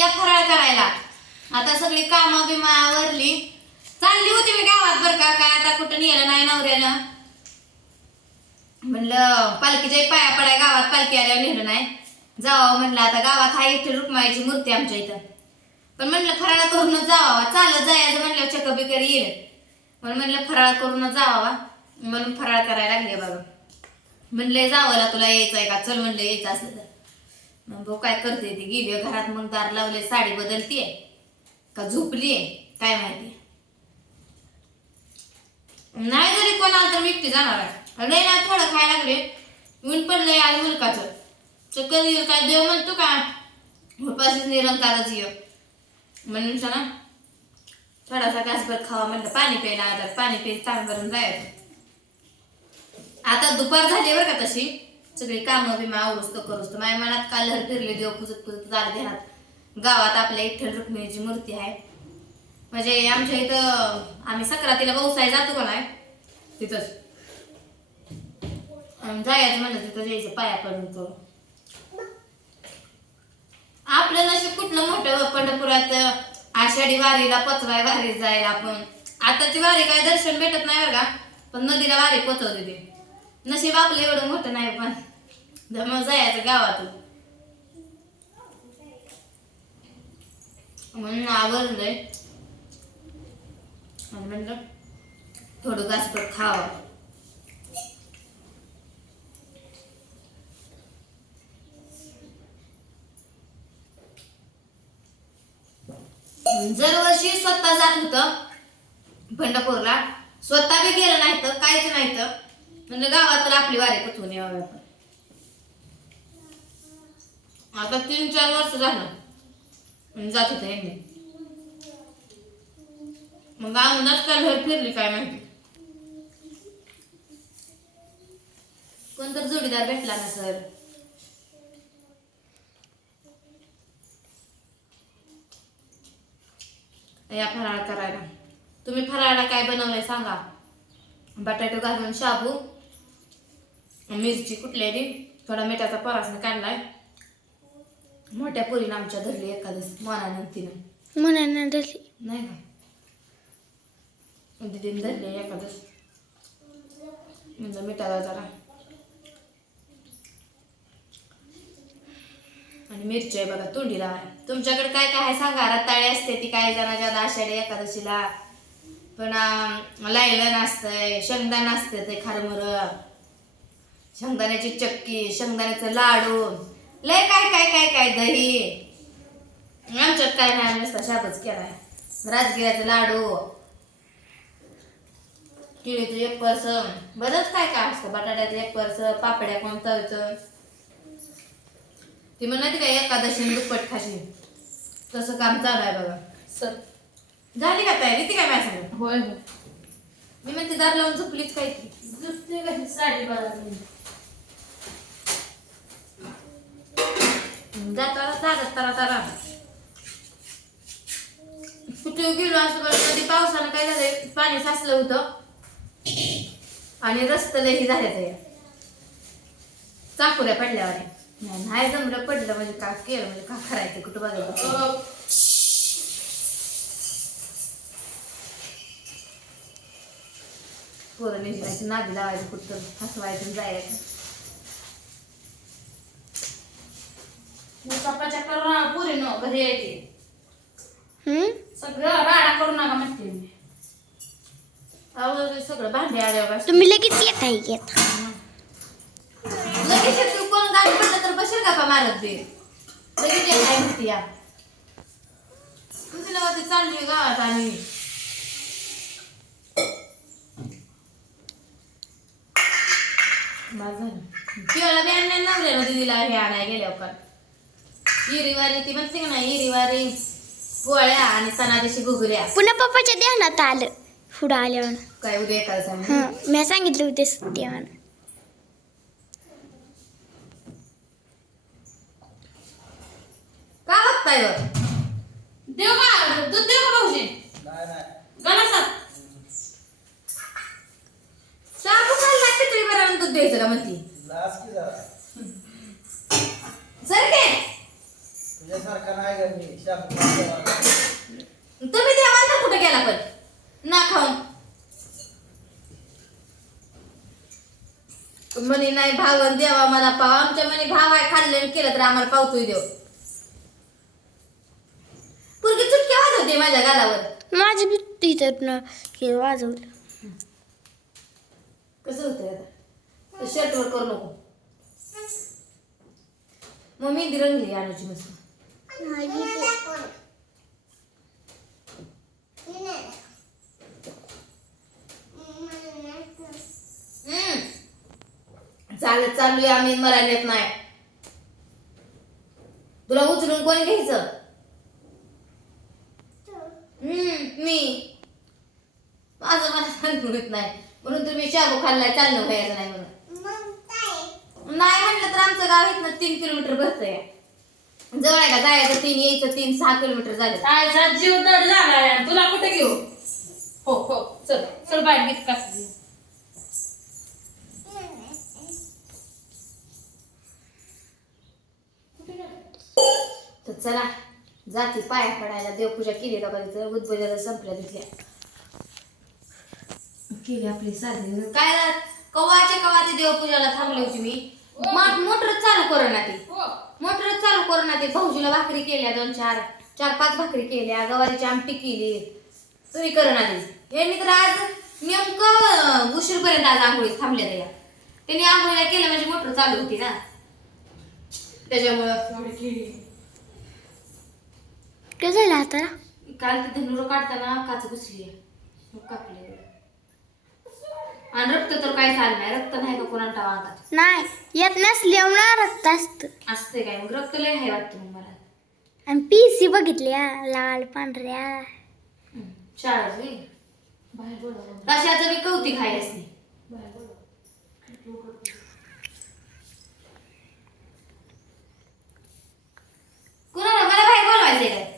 या फराळ करायला. आता सगळी कामं बिमा आवरली, चालली होती मी गावात बरं का. काय आता कुठं नेलं नाही नवऱ्यानं. म्हणलं पालखीच्या पाया पडाय गावात, पालखी आल्यावर नेलं नाही. जावं म्हणलं आता गावात हा इथे रुक्माईची मूर्ती आमच्या इथं. पण म्हणलं फराळ करूनच जावा, चालत जायचं म्हणलं चक्क बिकर येईल. म्हणलं फराळ करूनच जावा, म्हणून फराळ करायला लागले बाबा. म्हणले जावला तुला यायचंय का, चल म्हणलं यायचं असलं तर. मग भाऊ काय करते ती, गेली घरात, मग दार लावले, साडी बदलतीये का झोपलीये काय माहिती. नाही जरी कोण आलं तर मी एकटी जाणार आहे. नाही ना थोडं खायला लागले, ऊन पडलंय आज मुलकाचं. कधी काय देव म्हणतो का उपाशीच निरंकारच ये म्हणून ना थोडासा घासभर खावा म्हणलं. पाणी प्यायला आता पाणी प्यायचं ताण भरून जायचं. आता दुपार झाली बरं का. तशी सगळी कामं बिमा आवरूस तर करूस तर माझ्या मनात काल लहर फिरली. देव पुजत पुजत झालं ध्यानात. गावात आपल्या विठ्ठल रुक्मिणीची मूर्ती आहे. म्हणजे आमच्या इथं आम्ही सक्रातीला व्यवसाय जातो का नाही तिथंच जायचं म्हणलं, तिथं जायचं पाया पडून करून. आपलं नशीब कुठलं मोठं पंढरपुरात आषाढी वारीला पचवाय वारी जायला आपण. आताची वारी काय दर्शन भेटत नाही बरं का, पण नदीला वारी पोचवते ते. नशीब आपलं एवढं मोठं नाही, पण मग जायचं गावातून. म्हणून आवडलंय आणि म्हणलं थोडं घासभर खावं. दरवर्षी स्वतः जात होतं पंढरपूरला, स्वतः बी गेलं नाही तर काहीच नाही तर म्हणजे गावात तर आपली वारी पचवून यावं. आता 3-4 वर्ष झालं जात होतं यांनी. मग अंदाज काय घर फिरली काय माहिती. कोणतर जोडीदार भेटला ना सर. या फराळ करायला. तुम्ही फराळाला काय बनवलंय सांगा. बटाटो घालून शाबू, मिरची कुटलेली, थोडा मिठाचा परासने काढलाय. मोठ्या पोरीनं आमच्या धरली एखादं मनानंतीनं. मनानं धरली नाही का, दीदीनं धरली एखादं म्हणजे मिठाला जरा. आणि मिरची आहे बघा तोंडीला आहे. तुमच्याकडे काय काय आहे सांगा. रताळी असते ती काही जणांच्या आषाढी एकादशीला, पण लायलन असतंय, शेंगदाण असते ते खारमर, शेंगदाण्याची चक्की, शेंगदाण्याचं लाडू, लय काय काय काय काय दही. आमच्यात काय नाही, नुसता शाबच केलाय. राजगिऱ्याचे लाडू, केळीचं एक पर्स, बरंच काय काय असतं. बटाट्याचं एक पर्स, पापड्या कोण तळतं. ती म्हणते काय एकादशी दुप्पट खाशी, तसं काम चालू आहे बघा. सर झाली का तयारी ती काय माय सांगत. होय मी म्हणते दार लावून झोपलीच काय ती. झोपते कशी 12:30 जाताना जातात तारा तारा. कुठे गेलो असं बरं. कधी पावसानं काय झालंय, पाणी साचलं होतं आणि रस्त्यालाही झाले ते चाकुऱ्या पडल्यावर. नाही जमलं, पडलं म्हणजे का केलं म्हणजे का करायचं, कुठं बघायचं. पोरं निघायची नादी लावायचं, कुठं हसवायचं जायचं. चपाच्या करून पुरी न घरी यायची. सगळं राडा करू नका म्हणते मी. सगळं भांडे आल्यावर तुम्ही लगेच येत आहे येत. लगेच तू कोण गाडी पडलं तर बसेल का मारत दे. लगेच येत आहे म्हणते या. तुझी नाव चालली गावात आणि माझं केळं बी आणलं नवऱ्याला दिदीला हे आणायला गेल्यावर काल. हिरीवारी ती म्हणते का नाही, हिरीवारी पोळ्या आणि सणादिवशी घुगऱ्या. पुन्हा पप्पाच्या ध्यानात आलं पुढं आल्यावर. काय उद्या एकाला सांग. मी सांगितलं होते देवानं. का बघताय वर देव का दूध देव का भाऊजी गणासात शाबू खाल्ला खिचडी बरं दूध द्यायचं का म्हणती. सर के सारखा नाही का मी शाबू खायला. तुम्ही देवाला कुठे गेला पण ना खाऊन म्हणे नाही भावन देवा मला पाव आमच्या म्हणे भाव आहे खाल्लं आणि केलं तर आम्हाला पावतोय देव पुरगी चुटके वाजवते माझ्या गालावर माझी बी तिथं हे वाजवलं. कसं होतंय आता शर्टवर करू नको मग मेहंदी रंगली अनुची मस्त चालत चाललोय आम्ही मला येत नाही तुला उचलून कोणी घ्यायचं मी माझं मला सांगून येत नाही म्हणून तुम्ही शाबू खाल्लाय चालणं व्हायचं नाही म्हणून नाही म्हटलं तर आमचं गाव इथनं 3 किलोमीटर भरतंय जवळ आहे का जायचं 3 यायचं 3-6 किलोमीटर झालं आयचा जीव दड झालाय तुला कुठे घेऊ हो हो चल चल बाहेर गीत का तर चला जाती पाया पडायला देवपूजा केली का बघितलं उद्भोजाला संपल्या तिथल्या केली आपली साधी काय कवा ते देवपूजाला थांबली होती मी मोटर चालू करू ती मोटर चालू करू ती भाऊजीला भाकरी केल्या 2-4-5 भाकरी केल्या गवारीची आमटी केली तुम्ही करणार यांनी तर आज नेमकं उशीरपर्यंत आज आंघोळी थांबल्या त्या त्यांनी आंघोळीला केलं म्हणजे मोटर चालू होती ना त्याच्यामुळं काय झालं आता काल ते धनुर काढताना काच घुसली मग कापले आणि रक्त तर काय चाललं नाही रक्त नाही का कोणाला अंगात नाही येत नसल्यामुळे रक्त असतं असते काय मग रक्त लय आहे वाटतं मग मला आणि पीसी बघितल्या लाल पांढऱ्या शाळा कशाचं मी कौतिक आहे असते कुणाला मला बाहेर बोलवायचंय काय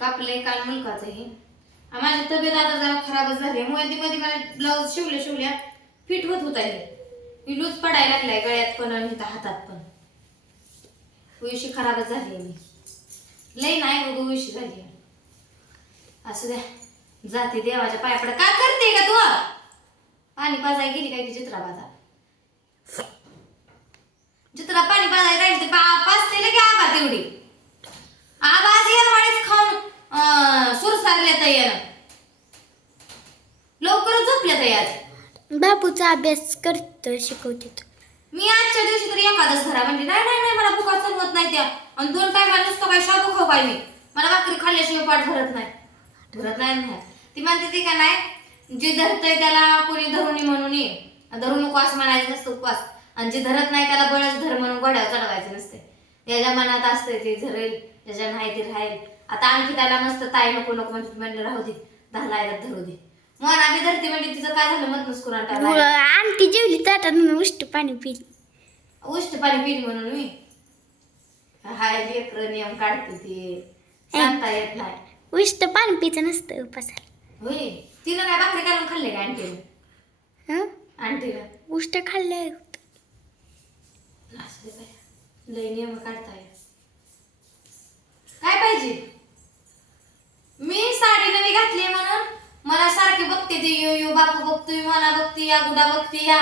कापले काल मुलकाचं हे माझी तब्येत आता जरा खराबच झाली मध्ये मला ब्लाऊज शिवल्या फिट होत आहे मी लूज पडायला लागलाय गळ्यात पण आणि इथं हातात पण उशी खराबच झाली मी लई नाही बघ उशी झाली असं द्या जाते देवाच्या पाया पडा काय करते का तू पाणी पाजाय गेली काय ती चित्रा पाणी पाजाय राहील ते पाजते की आबा तेवढी आवाज येणवाडीच खाऊन सूर सारल्या तयार लवकरच झोपल्या तयार बापूचा अभ्यास करतो शिकवते मी आजच्या दिवशी तरी एकादश धरा म्हणजे नाही मला भुका चालवत नाही त्या आणि 2 टायमाला नुसतं काय शाबू खाऊ काय मी मला भाकरी खाल्ल्याशिवाय पाठ भरत नाही ती म्हणते ती का नाही जे धरतय त्याला कोणी धरून म्हणून ये धरून उपवास म्हणायचं नसतं उपवास आणि जे धरत नाही त्याला बळच धर म्हणून गोड्यावर चढवायचं नसते याच्या मनात असतंय ते धरेल त्याच्या नाही ते राहील आता आणखी त्याला मस्त ताई नको म्हणलं राहू दे 10 लायला धरू दे मना बी धरते म्हणजे तिचं काय झालं मतनच कुराण टाकलं आणखी जेवली ताटात उष्ट पाणी पिली उष्ट पाणी पिली म्हणून मी हाय लेकर नियम काढते ते सांगता येत नाही उष्ट पाणी पिचं नसतं उपासाला होय तिनं काय भाकरी घालून खाल्ले का हं आंटीला उष्ट खाल्लंय असं दे बाया लय नियम काढता येत काय पाहिजे मी साडी नवी घातली म्हणून मला सारखे बघते ते यो बापू बघतोय मला बघते या गुडा बघते या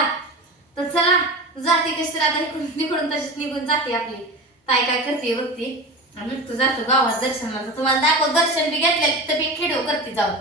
तर चला जाते कशी तर आता निघून तशीच निघून जाते आपली ताई काय करते बघते आणि तू जातो गावात दर्शनाला तुम्हाला दाखव दर्शन बी घेतलं तिथं बी खेडो करते जाऊन